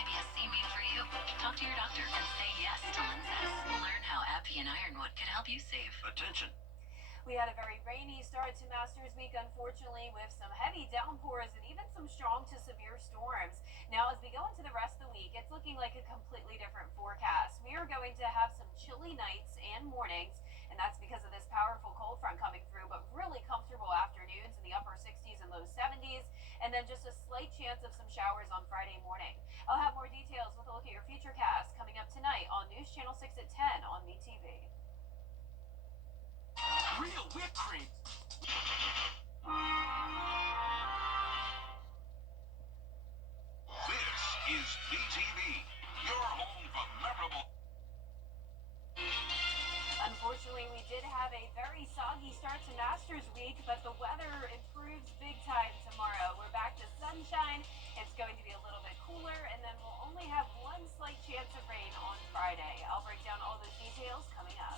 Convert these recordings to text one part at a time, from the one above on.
IBS-C mean for you? Talk to your doctor and say yes to Linzess. Learn how Appy and Ironwood could help you save. Attention. We had a very rainy start to Masters Week, unfortunately, with some heavy downpours and even some strong to severe storms. Now, as we go into the rest of the week, it's looking like a completely different forecast. We are going to have some chilly nights and mornings, and that's because of this powerful cold front coming through, but really comfortable afternoons in the upper 60s and low 70s, and then just a slight chance of some showers on Friday morning. I'll have more details with a look at your futurecast coming up tonight on News Channel 6 at 10 on VTV. Real whipped cream. This is VTV, your home for memorable. Unfortunately, we did have a very soggy start to Masters Week, but the weather improves big time tomorrow. We're back to sunshine. It's going to be a little bit cooler, and then we'll only have one slight chance of rain on Friday. I'll break down all those details coming up.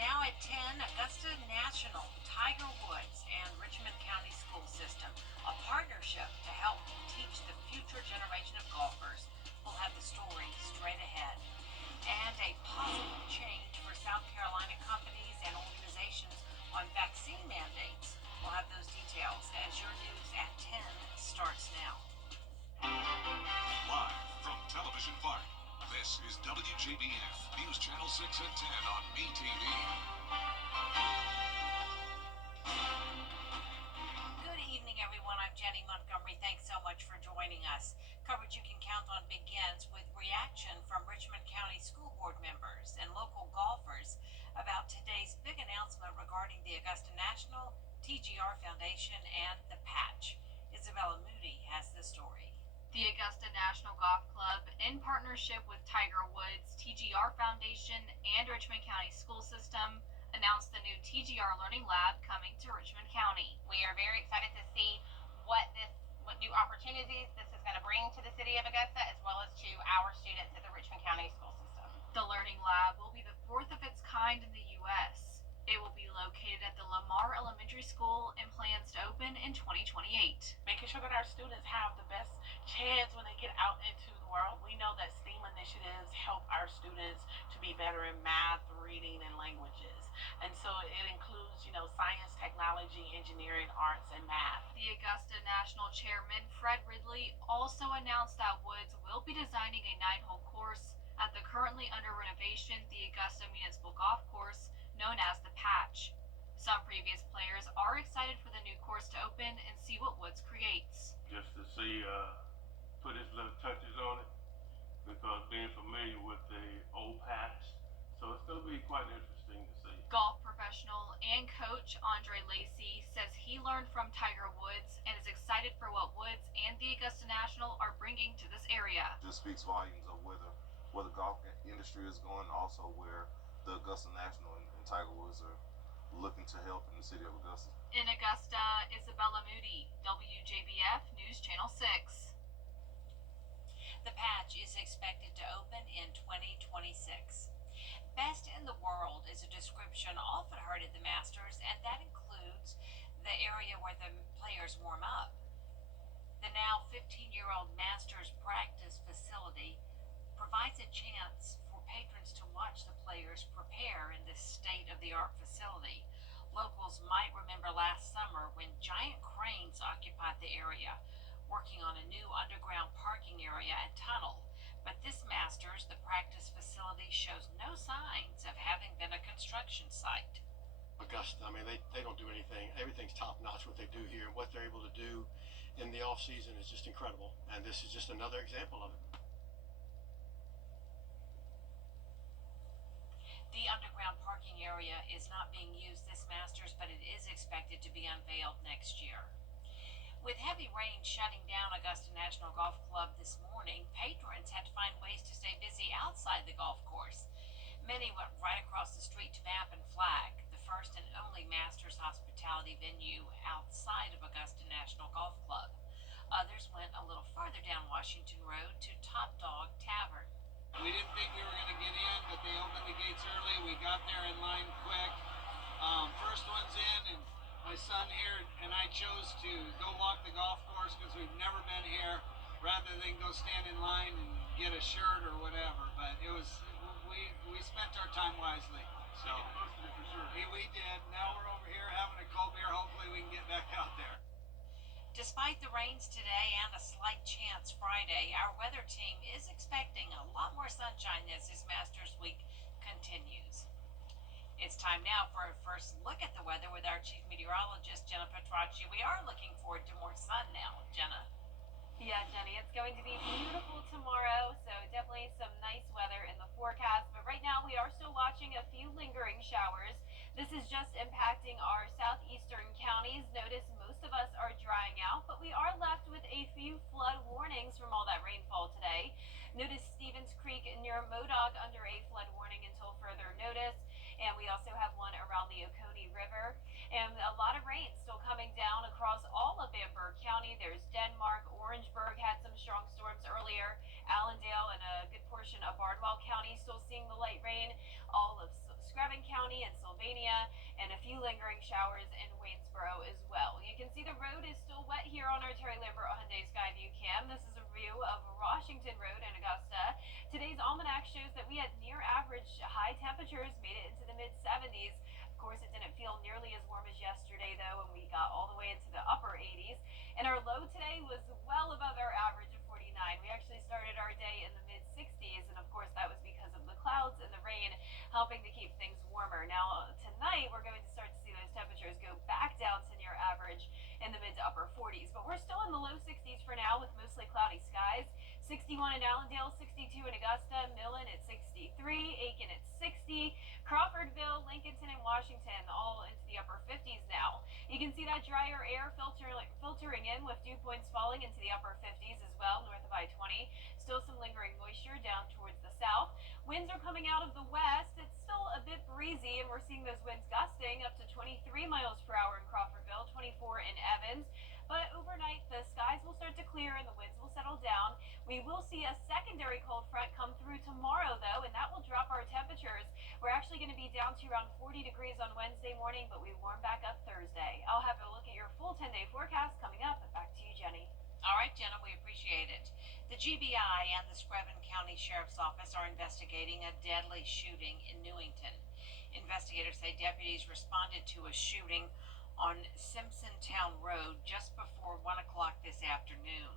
Now at 10, Augusta National, Tiger Woods, and Richmond County School System, a partnership to help teach the future generation of golfers. We'll have the story straight ahead. And a possible change for South Carolina companies and organizations on vaccine mandates. We'll have those details as your news at 10 starts now. Live from Television Park, this is WJBF, News Channel 6 at 10 on VTV. Good evening, everyone. I'm Jenny Montgomery. Thanks so much for joining us. Coverage you can count on begins with reaction from Richmond County School Board members and local golfers about today's big announcement regarding the Augusta National, TGR Foundation, and the Patch. Isabella Moody has the story. The Augusta National Golf Club, in partnership with Tiger Woods, TGR Foundation, and Richmond County School System, announced the new TGR Learning Lab coming to Richmond County. We are very excited to see what new opportunities this is going to bring to the city of Augusta, as well as to our students at the Richmond County School System. The Learning Lab will be the fourth of its kind in the U.S. It will be located at the Lamar Elementary School and plans to open in 2028. Making sure that our students have the best chance when they get out into the world. We know that STEAM initiatives help our students to be better in math, reading, and languages. And so it includes, science, technology, engineering, arts, and math. The Augusta National Chairman, Fred Ridley, also announced that Woods will be designing a 9-hole course at the currently under renovation the Augusta Municipal Golf Course, known as the Patch. Some previous players are excited for the new course to open and see what Woods creates. Just to see, put his little touches on it, because being familiar with the old Patch, so it's going to be quite interesting to see. Golf professional and coach Andre Lacey says he learned from Tiger Woods and is excited for what Woods and the Augusta National are bringing to this area. This speaks volumes of where the golf industry is going, also where the Augusta National and Tiger Woods are looking to help in the city of Augusta. In Augusta, Isabella Moody, WJBF News Channel 6. The Patch is expected to open in 2026. Best in the world is a description often heard at the Masters, and that includes the area where the players warm up. The now 15-year-old Masters practice facility provides a chance for patrons to watch the players prepare in this state-of-the-art facility. Locals might remember last summer when giant cranes occupied the area, working on a new underground parking area and tunnel. But this Masters, the practice facility, shows no signs of having been a construction site. Augusta, they don't do anything. Everything's top-notch what they do here. And what they're able to do in the off-season is just incredible. And this is just another example of it. The underground parking area is not being used this Masters, but it is expected to be unveiled next year. With heavy rain shutting down Augusta National Golf Club this morning, patrons had to find ways to stay busy outside the golf course. Many went right across the street to Map and Flag, the first and only Masters hospitality venue outside of Augusta National Golf Club. Others went a little farther down Washington Road to Top Dog Tavern. We didn't think we were going to get in, but they opened the gates early. We got there in line quick. First one's in, and my son here and I chose to go walk the golf course because we've never been here. they can go stand in line and get a shirt or whatever. But it was we spent our time wisely. So we did. Now we're over here having a cold beer. Hopefully we can get back out there. Despite the rains today and a slight chance Friday, our weather team is expecting a lot more sunshine as this Masters Week continues. It's time now for a first look at the weather with our chief meteorologist, Jenna Petracci. We are looking forward to more sun now, Jenna. Yeah, Jenny, it's going to be beautiful tomorrow, so definitely some nice weather in the forecast. But right now we are still watching a few lingering showers. This is just impacting our southeastern counties. Notice most of us are drying out, but we are left with a few flood warnings from all that rainfall today. Notice Stevens Creek near Modoc under a flood warning until further notice. And we also have one around the Oconee River. And a lot of rain still coming down across all of Bamberg County. There's Denmark, Orangeburg had some strong storms earlier. Allendale and a good portion of Bardwell County still seeing the light rain. All of Screven County and Sylvania, and a few lingering showers in Waynesboro as well. You can see the road is still wet here on our Terry Lambert Hyundai Skyview cam. This is a view of Washington Road in Augusta. Today's almanac shows that we had near average high temperatures, made it into the mid 70s. Of course, it didn't feel nearly as warm as yesterday though, and we got all the way into the upper 80s. And our low today was well above our average of 49. We actually started our day in the mid 60s, and of course that was because of the clouds and the rain helping to keep things warmer. Now tonight we're going to start to see those temperatures go back down to near average in the mid to upper 40s, but we're still in the low 60s for now with mostly cloudy skies. 61 in Allendale, 62 in Augusta, Millen at 63, Aiken at 60, Crawfordville, Lincolnton, and Washington all into the upper 50s now. You can see that drier air filtering in with dew points falling into the upper 50s as well north of I-20. Still some lingering moisture down towards the south. Winds are coming out of the west. It's still a bit breezy, and we're seeing those winds gusting up to 23 miles per hour in Crawfordville, 24 in Evans. But overnight, the skies will start to clear and the winds will settle down. We will see a secondary cold front come through tomorrow, though, and that will drop our temperatures. We're actually going to be down to around 40 degrees on Wednesday morning, but we warm back up Thursday. I'll have a look at your full 10-day forecast coming up. Back to you, Jenny. All right, Jenna, we appreciate it. The GBI and the Screven County Sheriff's Office are investigating a deadly shooting in Newington. Investigators say deputies responded to a shooting on Simpson Town Road just before 1 o'clock this afternoon.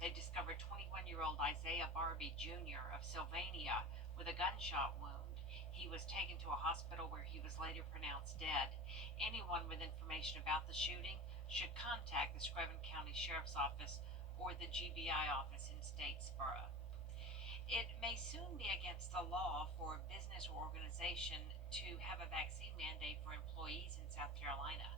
They discovered 21-year-old Isaiah Barbie Jr. of Sylvania with a gunshot wound. He was taken to a hospital where he was later pronounced dead. Anyone with information about the shooting should contact the Screven County Sheriff's Office or the GBI office in Statesboro. It may soon be against the law for a business or organization to have a vaccine mandate for employees in South Carolina.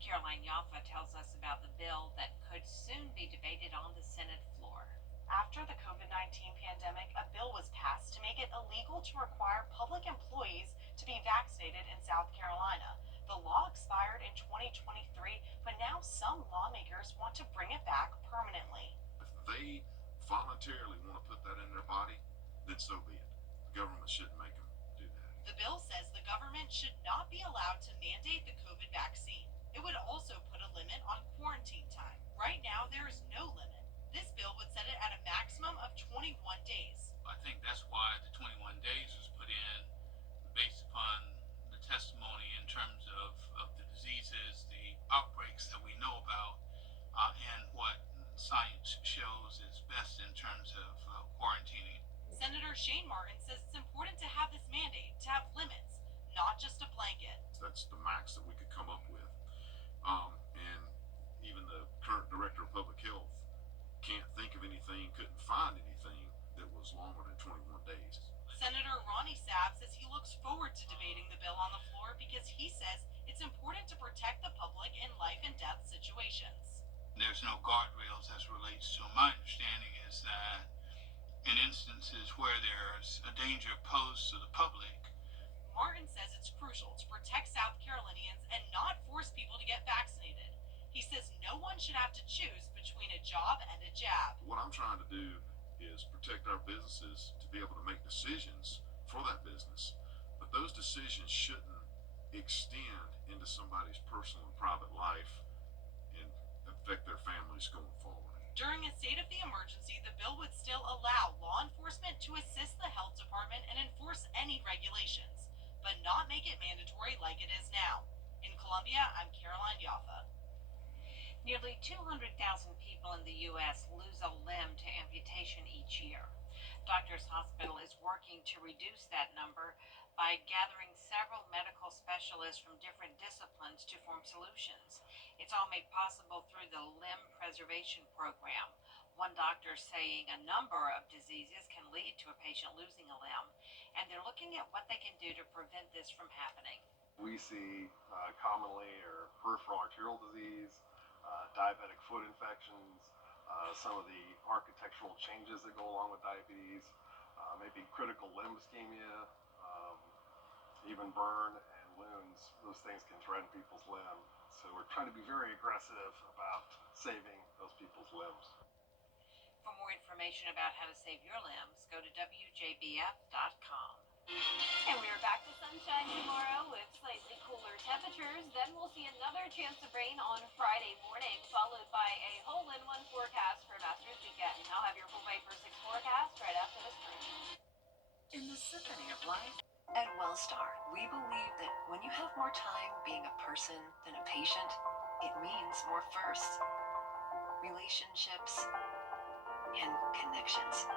Caroline Yaffa tells us about the bill that could soon be debated on the Senate floor. After the COVID-19 pandemic, a bill was passed to make it illegal to require public employees to be vaccinated in South Carolina. The law expired in 2023, but now some lawmakers want to bring it back permanently. If they voluntarily want to put that in their body, then so be it. The government shouldn't make them do that. The bill says the government should not be allowed to mandate the COVID vaccine. It would also put a limit on quarantine time. Right now, there is no limit. This bill would set it at a maximum of 21 days. I think that's why the 21 days was put in based upon the testimony in terms of the diseases, the outbreaks that we know about, and what science shows is best in terms of quarantining. Senator Shane Martin says it's important to have this mandate, to have limits, not just a blanket. That's the max that we could come up with. And even the current director of public health can't think of anything, couldn't find anything that was longer than 21 days. Senator Ronnie Sabb says he looks forward to debating the bill on the floor because he says it's important to protect the public in life and death situations. There's no guardrails as relates to. My understanding is that in instances where there's a danger posed to the public, Martin says it's crucial to protect South Carolinians and not force people to get vaccinated. He says no one should have to choose between a job and a jab. What I'm trying to do is protect our businesses to be able to make decisions for that business. But those decisions shouldn't extend into somebody's personal and private life and affect their families going forward. During a state of the emergency, the bill would to assist the health department and enforce any regulations, but not make it mandatory like it is now. In Columbia, I'm Caroline Yaffa. Nearly 200,000 people in the U.S. lose a limb to amputation each year. Doctors Hospital is working to reduce that number by gathering several medical specialists from different disciplines to form solutions. It's all made possible through the Limb Preservation Program. One doctor saying a number of diseases can lead to a patient losing a limb, and they're looking at what they can do to prevent this from happening. We see commonly peripheral arterial disease, diabetic foot infections, some of the architectural changes that go along with diabetes, maybe critical limb ischemia, even burn and wounds. Those things can threaten people's limbs. So we're trying to be very aggressive about saving those people's limbs. For more information about how to save your limbs, go to WJBF.com. And we are back to sunshine tomorrow with slightly cooler temperatures. Then we'll see another chance of rain on Friday morning, followed by a hole-in-one forecast for Masters Weekend. I'll have your full Viper 6 forecast right after this break. In the symphony of life, at Wellstar, we believe that when you have more time being a person than a patient, it means more firsts, relationships, and connections.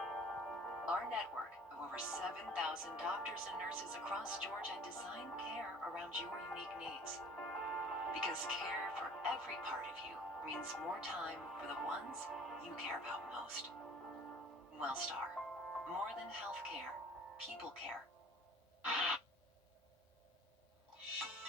Our network of over 7,000 doctors and nurses across Georgia design care around your unique needs. Because care for every part of you means more time for the ones you care about most. Wellstar, more than healthcare, people care.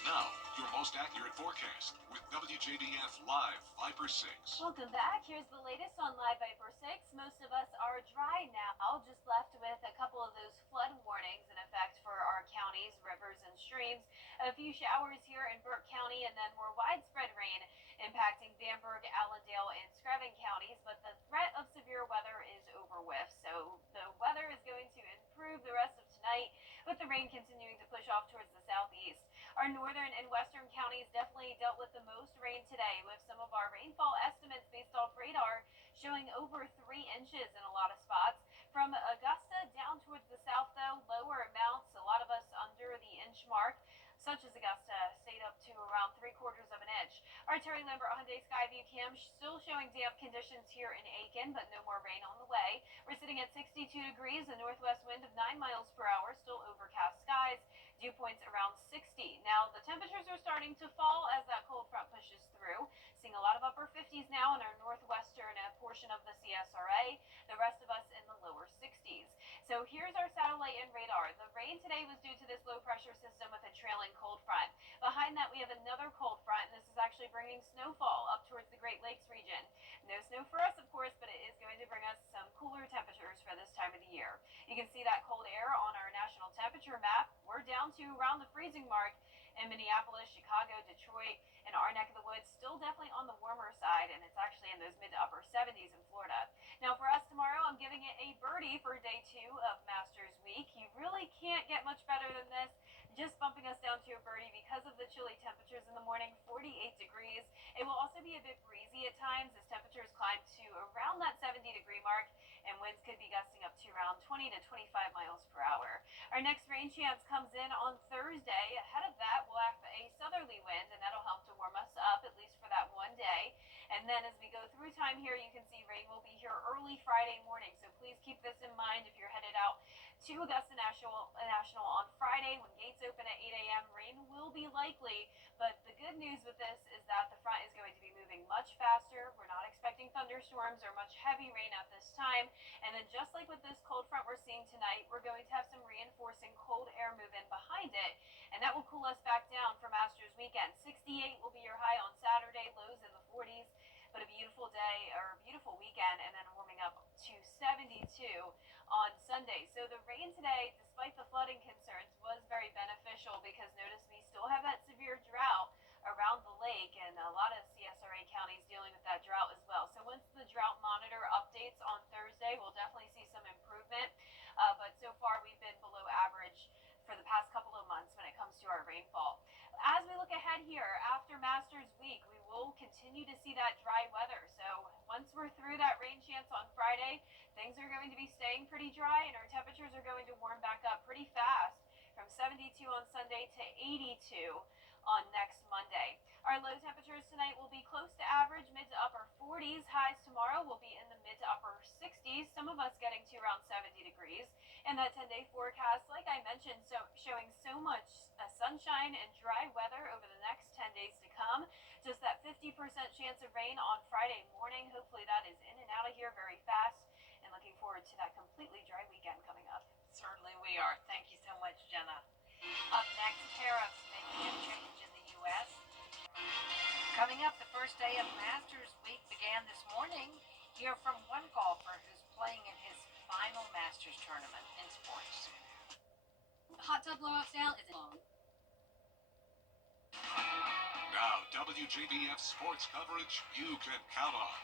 Now, your most accurate forecast with WJBF Live Viper 6. Welcome back. Here's the latest on Live Viper 6. Most of us are dry now, just left with a couple of those flood warnings in effect for our counties, rivers, and streams. A few showers here in Burke County, and then more widespread rain impacting Bamberg, Allendale, and Screven counties. But the threat of severe weather is over with, so the weather is going to improve the rest of tonight, with the rain continuing to push off towards the southeast. Our northern and western counties definitely dealt with the most rain today, with some of our rainfall estimates based off radar showing over 3 inches in a lot of spots. From Augusta down towards the south, though, lower amounts, a lot of us under the inch mark, such as Augusta, stayed up to around 3/4 of an inch. Our Terry Lambert Hyundai Skyview cam still showing damp conditions here in Aiken, but no more rain on the way. We're sitting at 62 degrees, a northwest wind of 9 miles per hour, still overcast skies. Dew points around 60. Now, the temperatures are starting to fall as that cold front pushes through. Seeing a lot of upper 50s now in our northwestern portion of the CSRA. The rest of us in the lower 60s. So here's our satellite and radar. The rain today was due to this low pressure system with a trailing cold front. Behind that, we have another cold front, and this is actually bringing snowfall up towards the Great Lakes region. No snow for us, of course, but it is going to bring us some cooler temperatures for this time of the year. You can see that cold air on our national temperature map. We're down to around the freezing mark in Minneapolis, Chicago, Detroit, and our neck of the woods. Still definitely on the warmer side, and it's actually in those mid to upper 70s in Florida. Now for us tomorrow, I'm giving it a birdie for day 2 of Masters Week. You really can't get much better than this. Just bumping us down to a birdie because of the chilly temperatures in the morning, 48 degrees. It will also be a bit breezy at times as temperatures climb to around that 70-degree mark, and winds could be gusting up to around 20 to 25 miles per hour. Our next rain chance comes in on Thursday. Ahead of that, we'll have a southerly wind, and that'll help to warm us up, at least for that one day. And then as we go through time here, you can see rain will be here early Friday morning. So please keep this in mind if you're headed out to Augusta National on Friday when gates open at 8 a.m. Rain will be likely, but the good news with this is that the front is going to be moving much faster. We're not expecting thunderstorms or much heavy rain at this time. And then just like with this cold front we're seeing tonight, we're going to have some reinforcing cold air move in behind it, and that will cool us back down for Masters Weekend. 68 will be your high on Saturday, lows in the 40s. But a beautiful day, or a beautiful weekend, and then warming up to 72 on Sunday. So the rain today, despite the flooding concerns, was very beneficial because notice we still have that severe drought around the lake, and a lot of CSRA counties dealing with that drought as well. So once the drought monitor updates on Thursday, we'll definitely see some improvement. But so far we've been below average for the past couple of months when it comes to our rainfall. As we look ahead here, after Masters Week, we will continue to see that dry weather. So once we're through that rain chance on Friday, things are going to be staying pretty dry and our temperatures are going to warm back up pretty fast from 72 on Sunday to 82 on next Monday. Our low temperatures tonight will be close to average, mid to upper 40s. Highs tomorrow will be in the mid to upper 60s, some of us getting to around 70 degrees. And that 10-day forecast, like I mentioned, showing so much sunshine and dry weather over the next 10 days to come. Just that 50% chance of rain on Friday morning. Hopefully that is in and out of here very fast. And looking forward to that completely dry weekend coming up. Certainly we are. Thank you so much, Jenna. Up next, tariffs making a change in the U.S. Coming up, the first day of Masters Week began this morning. Hear from one golfer who's playing in his final Masters tournament in sports. The hot tub blowout sale is long. Now, WJBF sports coverage you can count on.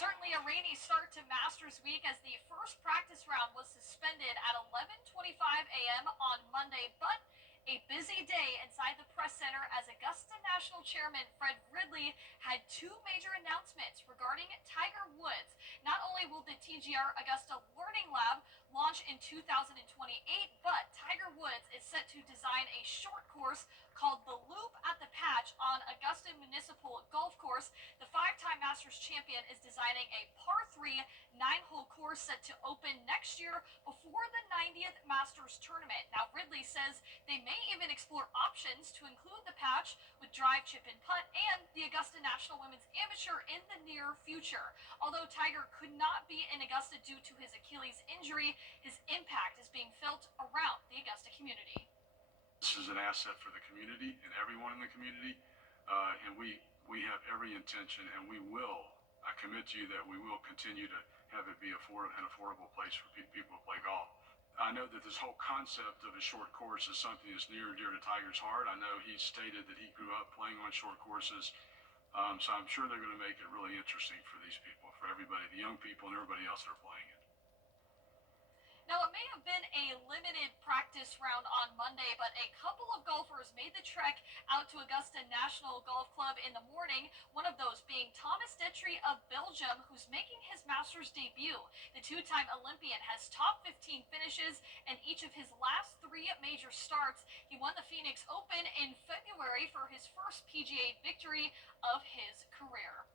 Certainly a rainy start to Masters Week as the first practice round was suspended at 11:25 a.m. on Monday, but a busy day inside the press center as Augusta National Chairman Fred Ridley had two major announcements regarding Tiger Woods. Not only will the TGR Augusta Learning Lab launch in 2028, but Tiger Woods is set to design a short course called the Loop at the Patch on Augusta Municipal Golf Course. The five-time Masters champion is designing a par 3 9-hole course set to open next year before the 90th Masters tournament. Now, Ridley says they may even explore options to include the Patch with drive, chip, and putt and the Augusta National Women's Amateur in the near future. Although Tiger could not be in Augusta due to his Achilles injury, his impact is being felt around the Augusta community. This is an asset for the community and everyone in the community, and we have every intention, and we will. I commit to you that we will continue to have it be an affordable place for people to play golf. I know that this whole concept of a short course is something that's near and dear to Tiger's heart. I know he stated that he grew up playing on short courses, so I'm sure they're going to make it really interesting for these people, for everybody, the young people and everybody else that are playing it. Now, it may have been a limited practice round on Monday, but a couple of golfers made the trek out to Augusta National Golf Club in the morning, one of those being Thomas Detry of Belgium, who's making his Masters debut. The two-time Olympian has top 15 finishes in each of his last three major starts. He won the Phoenix Open in February for his first PGA victory of his career.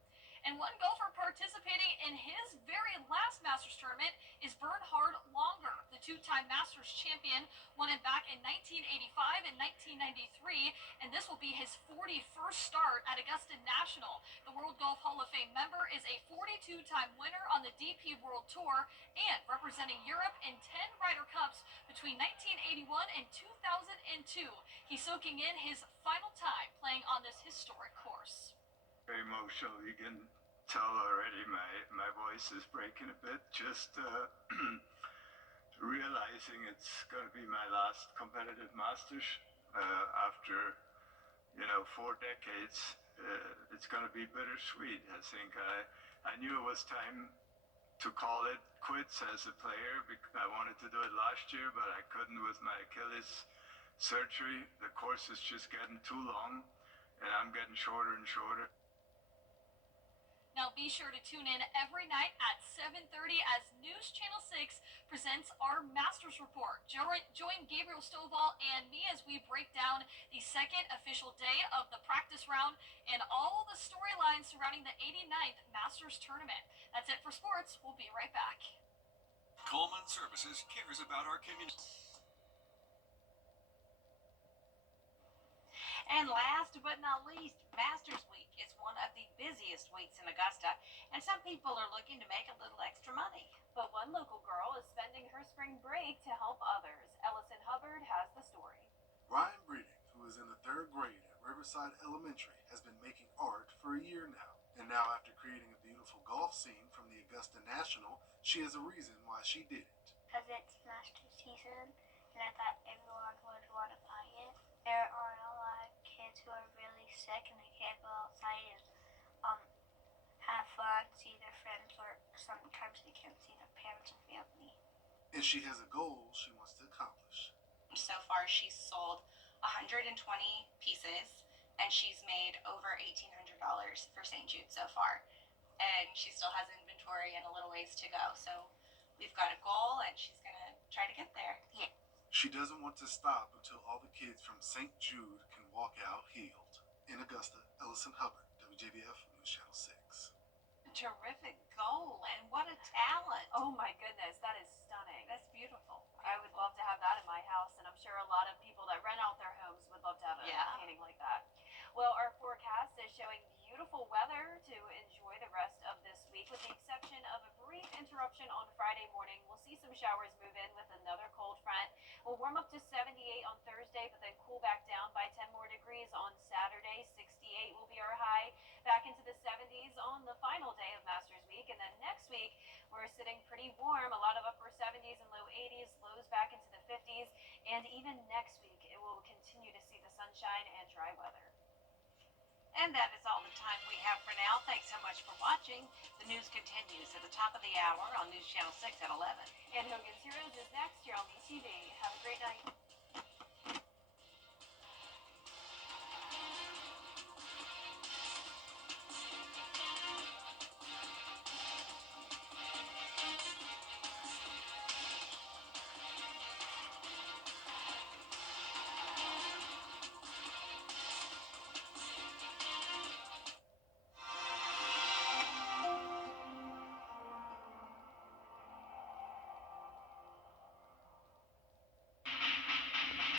And one golfer participating in his very last Masters tournament is Bernhard Langer. The two-time Masters champion won it back in 1985 and 1993, and this will be his 41st start at Augusta National. The World Golf Hall of Fame member is a 42-time winner on the DP World Tour and representing Europe in 10 Ryder Cups between 1981 and 2002. He's soaking in his final time playing on this historic course. Very emotional. You can tell already my voice is breaking a bit, just realizing it's going to be my last competitive Masters after 4 decades. It's going to be bittersweet. I think I knew it was time to call it quits as a player because I wanted to do it last year, but I couldn't with my Achilles surgery. The course is just getting too long and I'm getting shorter and shorter. Now be sure to tune in every night at 7:30 as News Channel 6 presents our Masters Report. Join Gabriel Stovall and me as we break down the second official day of the practice round and all the storylines surrounding the 89th Masters Tournament. That's it for sports. We'll be right back. Coleman Services cares about our community. And last but not least, Masters Week is one of the busiest weeks in Augusta, and some people are looking to make a little extra money. But one local girl is spending her spring break to help others. Ellison Hubbard has the story. Ryan Breeding, who is in the 3rd grade at Riverside Elementary, has been making art for a year now. And now, after creating a beautiful golf scene from the Augusta National, she has a reason why she did it. Because it's Masters season, and I thought everyone would want to buy it. There are a lot of kids who are really sick and they can't go outside and have fun, see their friends, or sometimes they can't see their parents and family. And she has a goal she wants to accomplish. So far, she's sold 120 pieces, and she's made over $1,800 for St. Jude so far. And she still has inventory and a little ways to go. So We've got a goal, and she's going to try to get there. Yeah. She doesn't want to stop until all the kids from St. Jude can walk out healed. In Augusta, Ellison Hubbard, WJBF News Channel 6. Terrific goal, and what a talent. Oh my goodness, that is stunning. That's beautiful. I would love to have that in my house, and I'm sure a lot of people that rent out their homes would love to have a painting like that. Well, our forecast is showing beautiful weather to enjoy the rest of this week, with the exception of a brief interruption on Friday morning. We'll see some showers move in with another cold front. We'll warm up to 78 on Thursday, but then cool back down by 10 more degrees on Saturday. 68 will be our high. Back into the 70s on the final day of Masters Week, and then next week we're sitting pretty warm, a lot of upper 70s and low 80s, lows back into the 50s, and even next week it will continue to see the sunshine and dry weather. And that is all the time we have for now. Thanks so much for watching. The news continues at the top of the hour on News Channel 6 at 11. And Hogan's Heroes is next here on BTV. Have a great night.